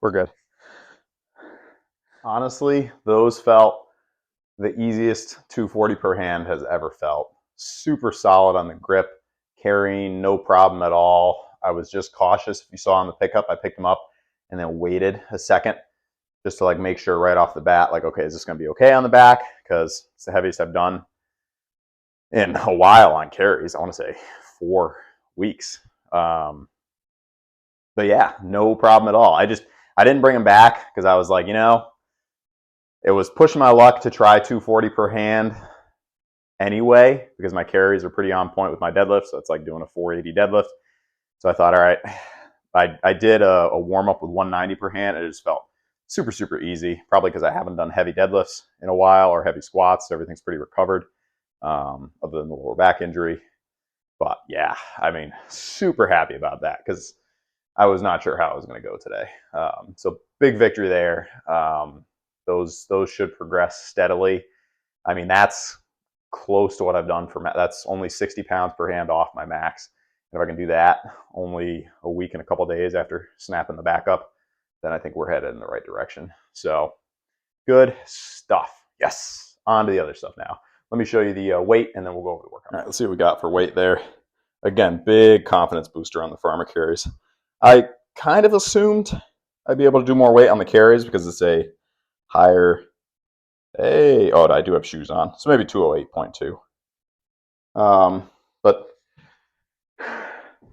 We're good. Honestly, those felt the easiest 240 per hand has ever felt. Super solid on the grip, carrying, no problem at all. I was just cautious. If you saw on the pickup, I picked them up and then waited a second just to like make sure right off the bat, like, okay, is this going to be okay on the back? Because it's the heaviest I've done in a while on carries. I want to say 4 weeks. But yeah, no problem at all. I didn't bring them back because I was like, it was pushing my luck to try 240 per hand anyway, because my carries are pretty on point with my deadlift. So it's like doing a 480 deadlift. So I thought, all right, I did a warm up with 190 per hand. And it just felt super, super easy, probably because I haven't done heavy deadlifts in a while or heavy squats. So everything's pretty recovered, other than the lower back injury. But yeah, I mean, super happy about that because I was not sure how I was going to go today. So big victory there. Those should progress steadily. I mean, that's close to what I've done that's only 60 pounds per hand off my max. And if I can do that only a week and a couple days after snapping the back up, then I think we're headed in the right direction. So good stuff. Yes. On to the other stuff now. Let me show you the weight and then we'll go over the workout. All right, let's see what we got for weight there. Again, big confidence booster on the farmer carries. I kind of assumed I'd be able to do more weight on the carries because it's a higher, I do have shoes on. So maybe 208.2. But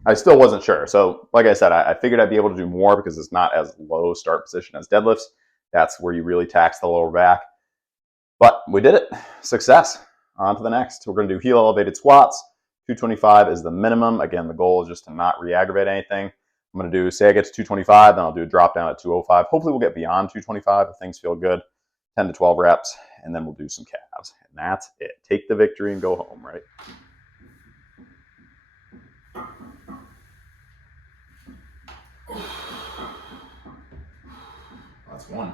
I still wasn't sure. So like I said, I figured I'd be able to do more because it's not as low start position as deadlifts. That's where you really tax the lower back. But we did it. Success. On to the next. We're going to do heel elevated squats. 225 is the minimum. Again, the goal is just to not re-aggravate anything. I'm going to say I get to 225, then I'll do a drop down at 205. Hopefully we'll get beyond 225 if things feel good. 10 to 12 reps, and then we'll do some calves. And that's it. Take the victory and go home, right? That's one.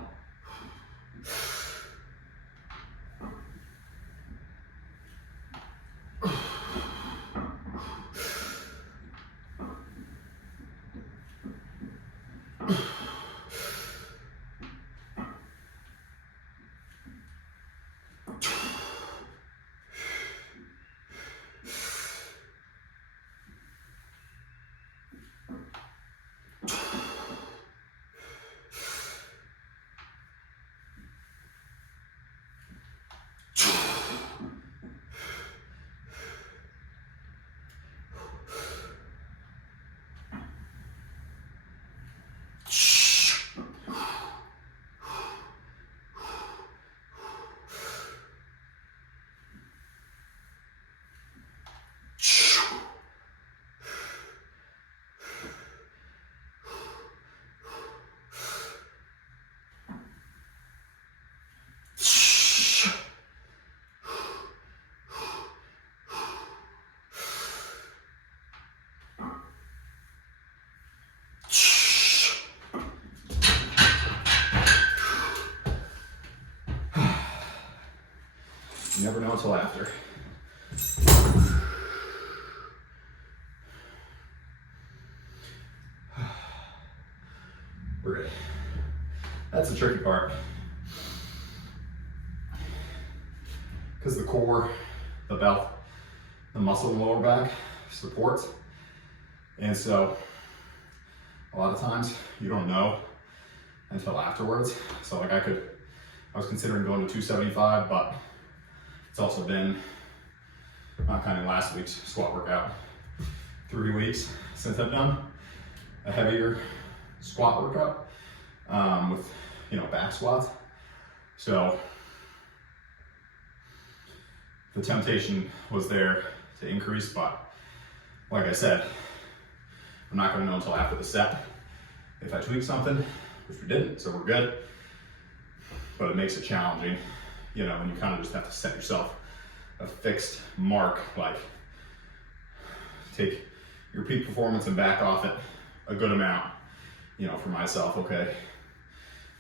You never know until after. We're good. That's the tricky part. Because the core, the belt, the muscle in the lower back supports. And so a lot of times you don't know until afterwards. So like I was considering going to 275, but it's also been, not counting last week's squat workout, 3 weeks since I've done a heavier squat workout with, back squats. So the temptation was there to increase, but like I said, I'm not gonna know until after the set if I tweak something, which we didn't, so we're good. But it makes it challenging, you know, and you kind of just have to set yourself a fixed mark, like take your peak performance and back off it a good amount, you know, for myself. Okay,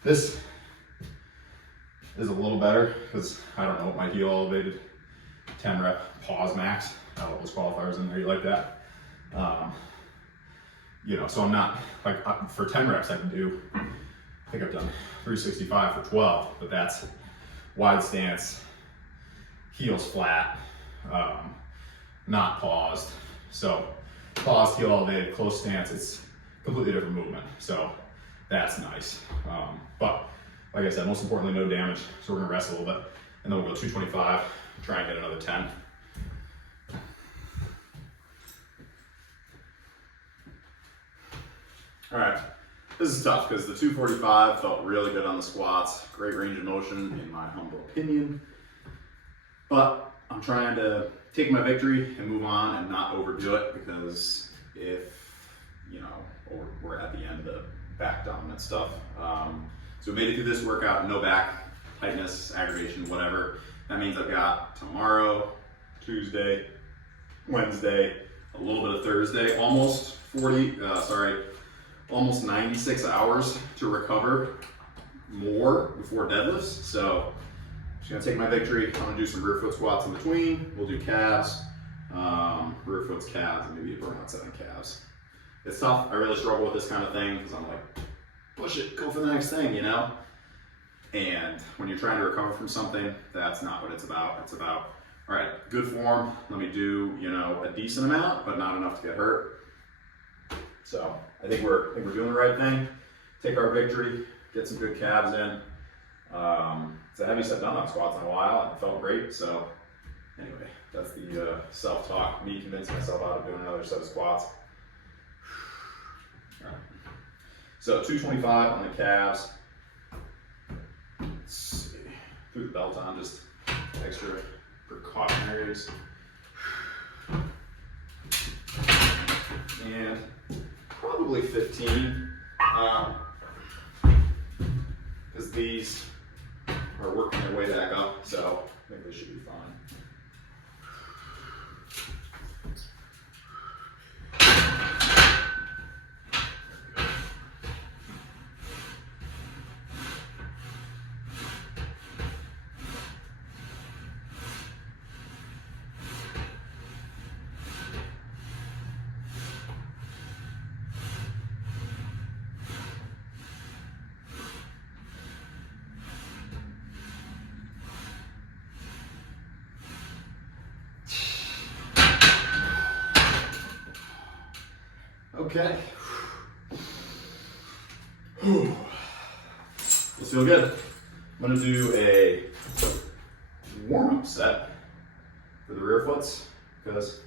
this is a little better because I don't know what my heel elevated 10 rep pause max. I don't know those qualifiers in there, you like that. You know, so I'm not like for 10 reps I can do, I think I've done 365 for 12, but that's wide stance, heels flat, not paused. So paused, heel elevated, close stance, it's completely different movement. So that's nice. But like I said, most importantly, no damage. So we're gonna rest a little bit and then we'll go 225, try and get another 10. All right, this is tough because the 245 felt really good on the squats. Great range of motion in my humble opinion. But I'm trying to take my victory and move on and not overdo it, because if, you know, we're at the end of the back dominant stuff. So we made it through this workout, no back tightness, aggravation, whatever. That means I've got tomorrow, Tuesday, Wednesday, a little bit of Thursday, almost 96 hours to recover more before deadlifts. So I'm just gonna take my victory. I'm gonna do some rear foot squats in between. We'll do calves, rear foots, calves, and maybe a burnout set on calves. It's tough. I really struggle with this kind of thing because I'm like, push it, go for the next thing, you know? And when you're trying to recover from something, that's not what it's about. It's about, all right, good form. Let me do, you know, a decent amount, but not enough to get hurt. So I think we're doing the right thing. Take our victory, get some good calves in. It's a heavy set done on squats in a while, and it felt great. So anyway, that's the self-talk, me convincing myself out of doing another set of squats. All right. So 225 on the calves. Let's see. Threw the belt on, just extra precautionaries. And probably 15, because these are working their way back up, so I think they should be fine. Okay. This feels good. I'm gonna do a warm-up set for the rear foots, because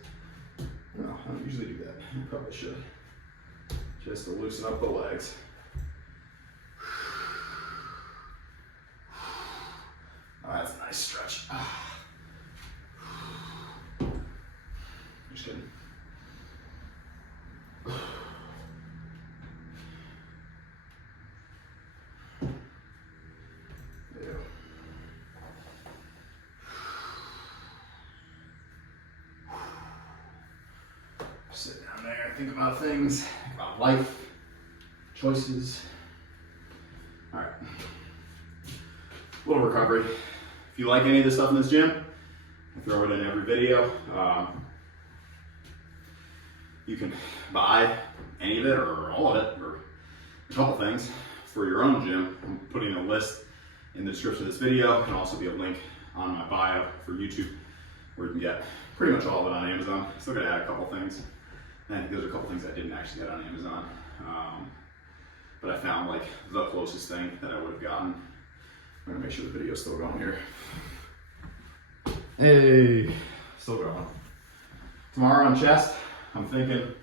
no, I don't usually do that. You probably should. Just to loosen up the legs. Oh, that's a nice stretch. Just kidding. Sit down there, think about things, think about life, choices. All right, a little recovery. If you like any of this stuff in this gym, I throw it in every video. You can buy any of it or all of it or a couple things for your own gym. I'm putting a list in the description of this video. Can also be a link on my bio for YouTube where you can get pretty much all of it on Amazon. Still gotta add a couple things. And I think there's a couple things I didn't actually get on Amazon. But I found like the closest thing that I would have gotten. I'm gonna make sure the video's still going here. Hey, still going. Tomorrow on chest, I'm thinking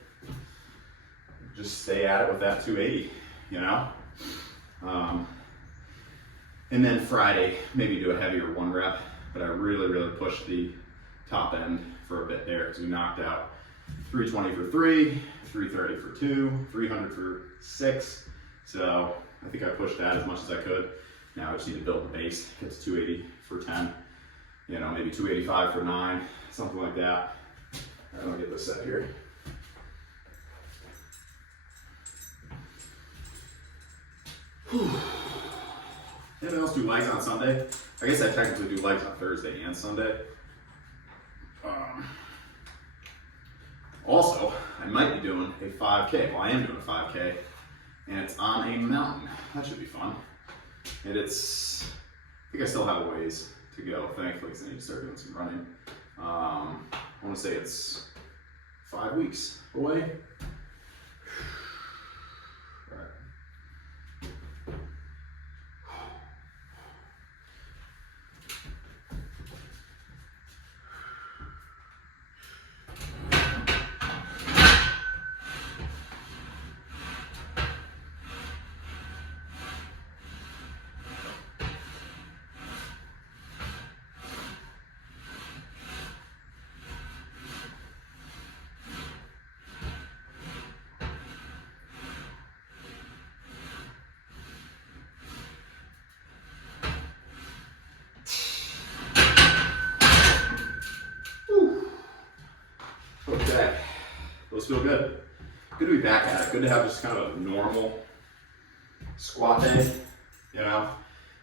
just stay at it with that 280, you know? And then Friday, maybe do a heavier 1 rep, but I really push the top end for a bit there because we knocked out 320 for 3, 330 for 2, 300 for 6. So I think I pushed that as much as I could. Now I just need to build the base, get to 280 for 10, you know, maybe 285 for 9, something like that. All right, let me get this set here. Whew. Anyone else do legs on Sunday? I guess I technically do legs on Thursday and Sunday. Also, I might be doing a 5K. Well, I am doing a 5K, and it's on a mountain. That should be fun. And it's, I think I still have a ways to go, thankfully, because I need to start doing some running. I want to say it's 5 weeks away. Okay, those feel good. Good to be back at it. Good to have just kind of a normal squat day. You know,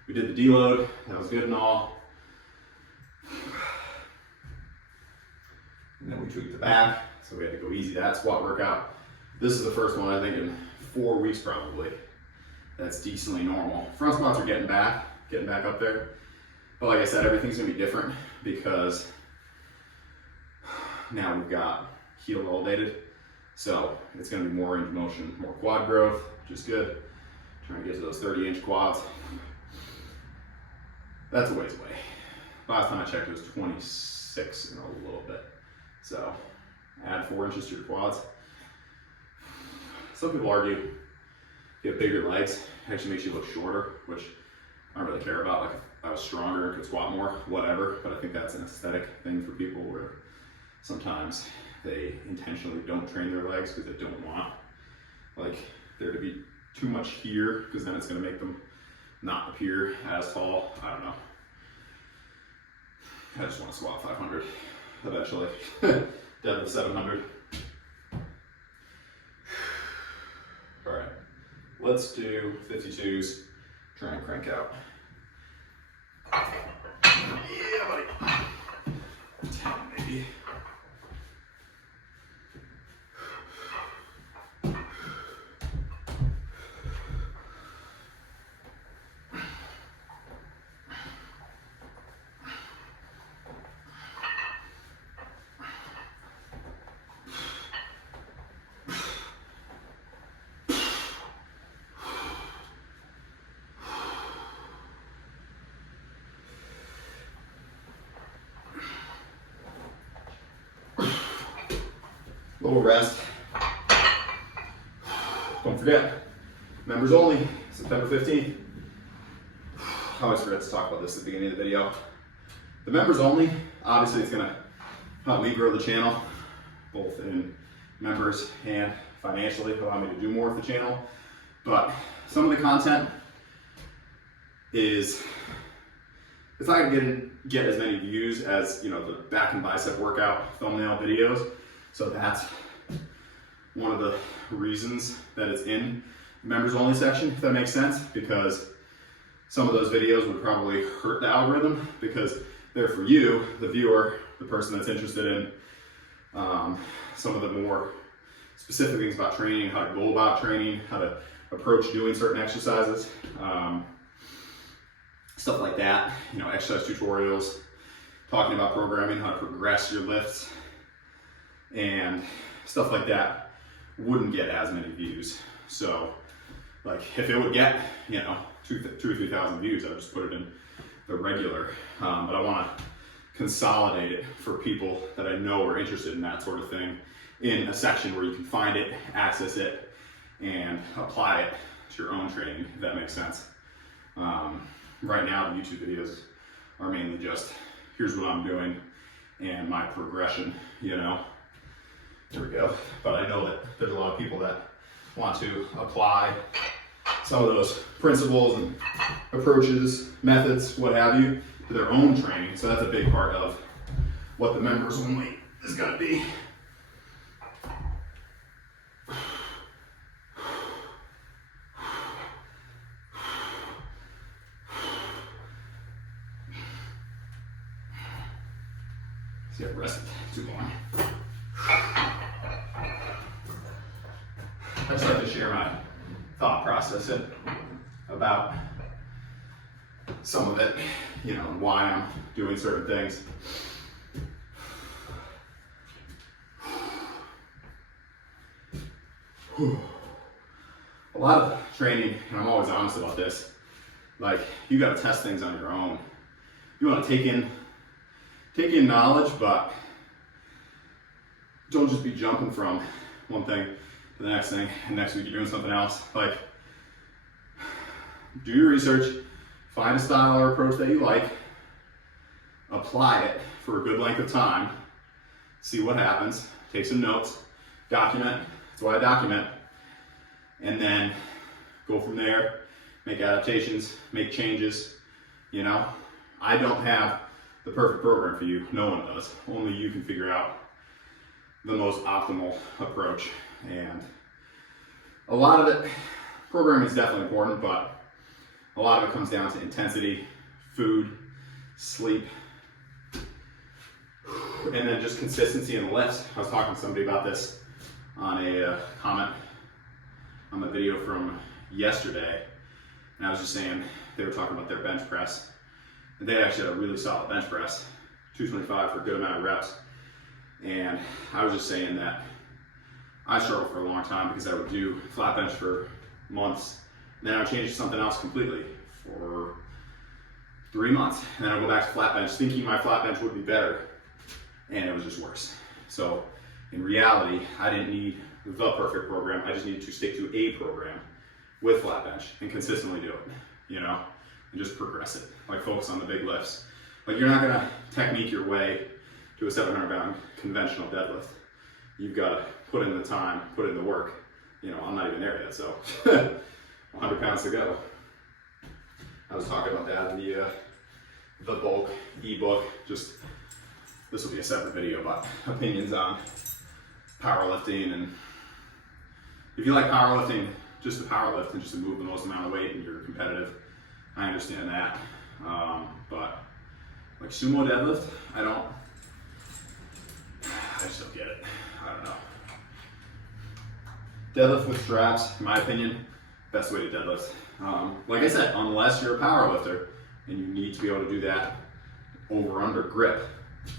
we did the deload. That was good and all. And then we tweaked the back, so we had to go easy that squat workout. This is the first one I think in 4 weeks probably. That's decently normal. Front squats are getting back up there. But like I said, everything's gonna be different because now we've got heel elevated. So it's gonna be more range of motion, more quad growth, which is good. Trying to get to those 30-inch quads. That's a ways away. Last time I checked, it was 26 in a little bit. So add 4 inches to your quads. Some people argue if you have bigger legs, it actually makes you look shorter, which I don't really care about. Like if I was stronger and could squat more, whatever. But I think that's an aesthetic thing for people where sometimes they intentionally don't train their legs because they don't want like there to be too much here because then it's going to make them not appear as tall. I don't know. I just want to squat 500 eventually. Deadlift 700. All right, let's do 52s. Try and crank out. Yeah, buddy. 10 maybe. Little rest. Don't forget, members only, September 15th. I always forget to talk about this at the beginning of the video. The members only, obviously it's gonna help me grow the channel, both in members and financially, allow me to do more with the channel. But some of the content is, it's not gonna get as many views as, you know, the back and bicep workout thumbnail videos. So that's one of the reasons that it's in the members only section, if that makes sense, because some of those videos would probably hurt the algorithm because they're for you, the viewer, the person that's interested in some of the more specific things about training, how to go about training, how to approach doing certain exercises, stuff like that, you know, exercise tutorials, talking about programming, how to progress your lifts, and stuff like that wouldn't get as many views. So like if it would get, you know, 2,000 or 3,000 views, I would just put it in the regular. But I want to consolidate it for people that I know are interested in that sort of thing in a section where you can find it, access it, and apply it to your own training, if that makes sense. Right now, the YouTube videos are mainly just, here's what I'm doing, and my progression, you know. There we go. But I know that there's a lot of people that want to apply some of those principles and approaches, methods, what have you, to their own training. So that's a big part of what the members only is going to be. See, I've rested too long. I just like to share my thought process about some of it, you know, and why I'm doing certain things. A lot of training, and I'm always honest about this, like, you got to test things on your own. You want to take in knowledge, but don't just be jumping from one thing to the next thing, and next week you're doing something else. Like, do your research, find a style or approach that you like, apply it for a good length of time, see what happens, take some notes, document. That's why I document. And then go from there, make adaptations, make changes. You know, I don't have the perfect program for you. No one does. Only you can figure out the most optimal approach. And a lot of it, programming is definitely important, but a lot of it comes down to intensity, food, sleep, and then just consistency in the lifts. I was talking to somebody about this on a comment on the video from yesterday, and I was just saying, they were talking about their bench press. And they actually had a really solid bench press, 225 for a good amount of reps. And I was just saying that I struggled for a long time because I would do flat bench for months, and then I would change to something else completely for 3 months. And then I would go back to flat bench thinking my flat bench would be better, and it was just worse. So in reality, I didn't need the perfect program. I just needed to stick to a program with flat bench and consistently do it, you know, and just progress it. Like, focus on the big lifts. Like, you're not gonna technique your way to a 700-pound conventional deadlift. You've got to put in the time, put in the work. You know, I'm not even there yet, so 100 pounds to go. I was talking about that in the bulk ebook. Just, this will be a separate video about opinions on powerlifting, and if you like powerlifting just to powerlift and just to move the most amount of weight and you're competitive, I understand that. But like sumo deadlift, I just don't get it. I don't know. Deadlift with straps, in my opinion, best way to deadlift. Like I said, unless you're a powerlifter and you need to be able to do that over-under grip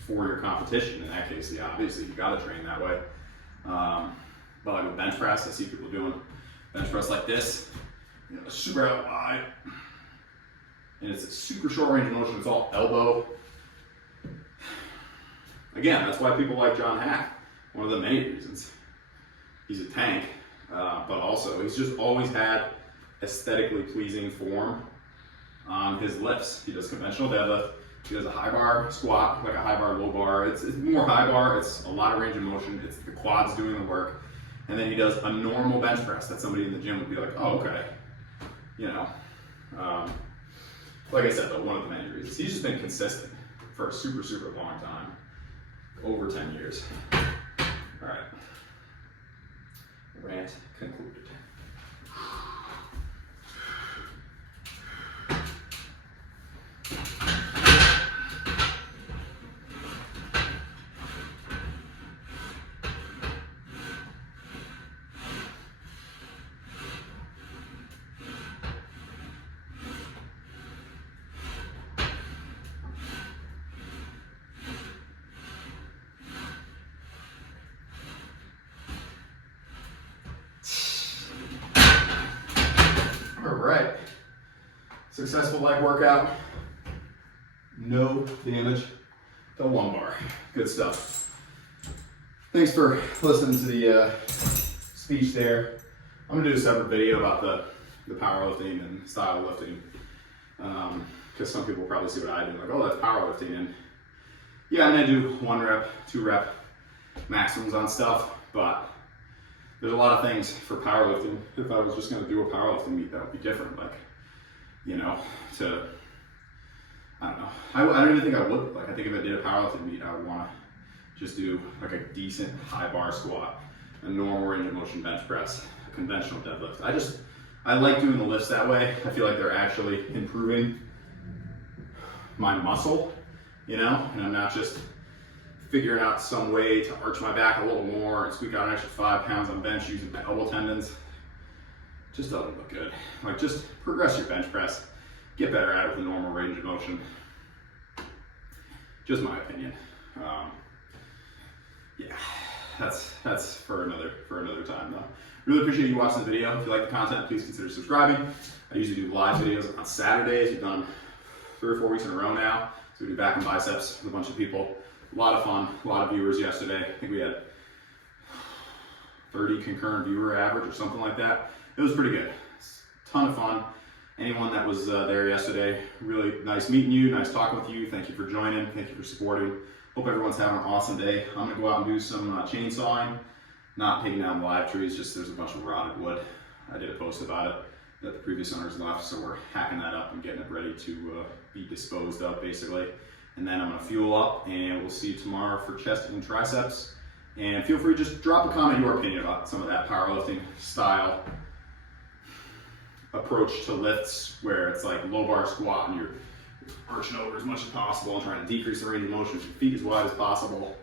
for your competition. In that case, yeah, obviously you got to train that way. But like with bench press, I see people doing bench press like this, you know, super out wide, and it's a super short range of motion. It's all elbow. Again, that's why people like John Hack. One of the many reasons. He's a tank, but also he's just always had aesthetically pleasing form on his lifts. He does conventional deadlift. He does a high bar squat, like a high bar, low bar. It's more high bar. It's a lot of range of motion. It's the quads doing the work. And then he does a normal bench press that somebody in the gym would be like, oh, okay. You know, like I said, though, one of the many reasons. He's just been consistent for a super, super long time. Over 10 years. All right. Rant concluded. Right. Successful leg workout. No damage to lumbar. Good stuff. Thanks for listening to the speech there. I'm gonna do a separate video about the powerlifting and style lifting, because some people probably see what I do, like, oh, that's powerlifting, and yeah, I mean, I do 1 rep, 2 rep maximums on stuff, but there's a lot of things for powerlifting. If I was just going to do a powerlifting meet, that would be different. Like, you know, I don't know. I don't even think I would. Like, I think if I did a powerlifting meet, I would want to just do like a decent high bar squat, a normal range of motion bench press, a conventional deadlift. I like doing the lifts that way. I feel like they're actually improving my muscle, you know, and I'm not just figuring out some way to arch my back a little more and squeak out an extra 5 pounds on bench using my elbow tendons. Just doesn't look good. Like, just progress your bench press, get better at it with a normal range of motion. Just my opinion. Yeah, that's for another time though. Really appreciate you watching the video. If you like the content, please consider subscribing. I usually do live videos on Saturdays. We've done 3 or 4 weeks in a row now. So we do back and biceps with a bunch of people. A lot of fun, a lot of viewers yesterday. I think we had 30 concurrent viewer average or something like that. It was pretty good. Ton of fun. Anyone that was there yesterday, really nice meeting you, nice talking with you. Thank you for joining, thank you for supporting. Hope everyone's having an awesome day. I'm gonna go out and do some chainsawing, not taking down live trees, just there's a bunch of rotted wood. I did a post about it that the previous owners left, so we're hacking that up and getting it ready to be disposed of, basically. And then I'm gonna fuel up, and we'll see you tomorrow for chest and triceps. And feel free to just drop a comment, your opinion about some of that powerlifting style approach to lifts, where it's like low bar squat and you're arching over as much as possible and trying to decrease the range of motion, with your feet as wide as possible.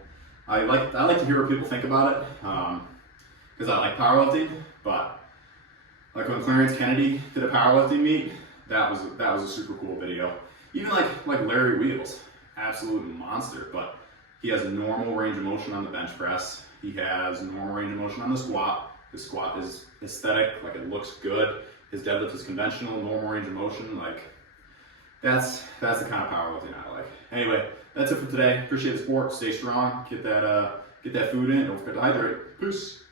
I like to hear what people think about it, because I like powerlifting. But like when Clarence Kennedy did a powerlifting meet, that was a super cool video. Even like Larry Wheels, absolute monster, but he has a normal range of motion on the bench press. He has normal range of motion on the squat. His squat is aesthetic, like it looks good. His deadlift is conventional, normal range of motion. Like, that's the kind of powerlifting I like. Anyway, that's it for today. Appreciate the support. Stay strong. Get that food in. Don't forget to hydrate. Peace.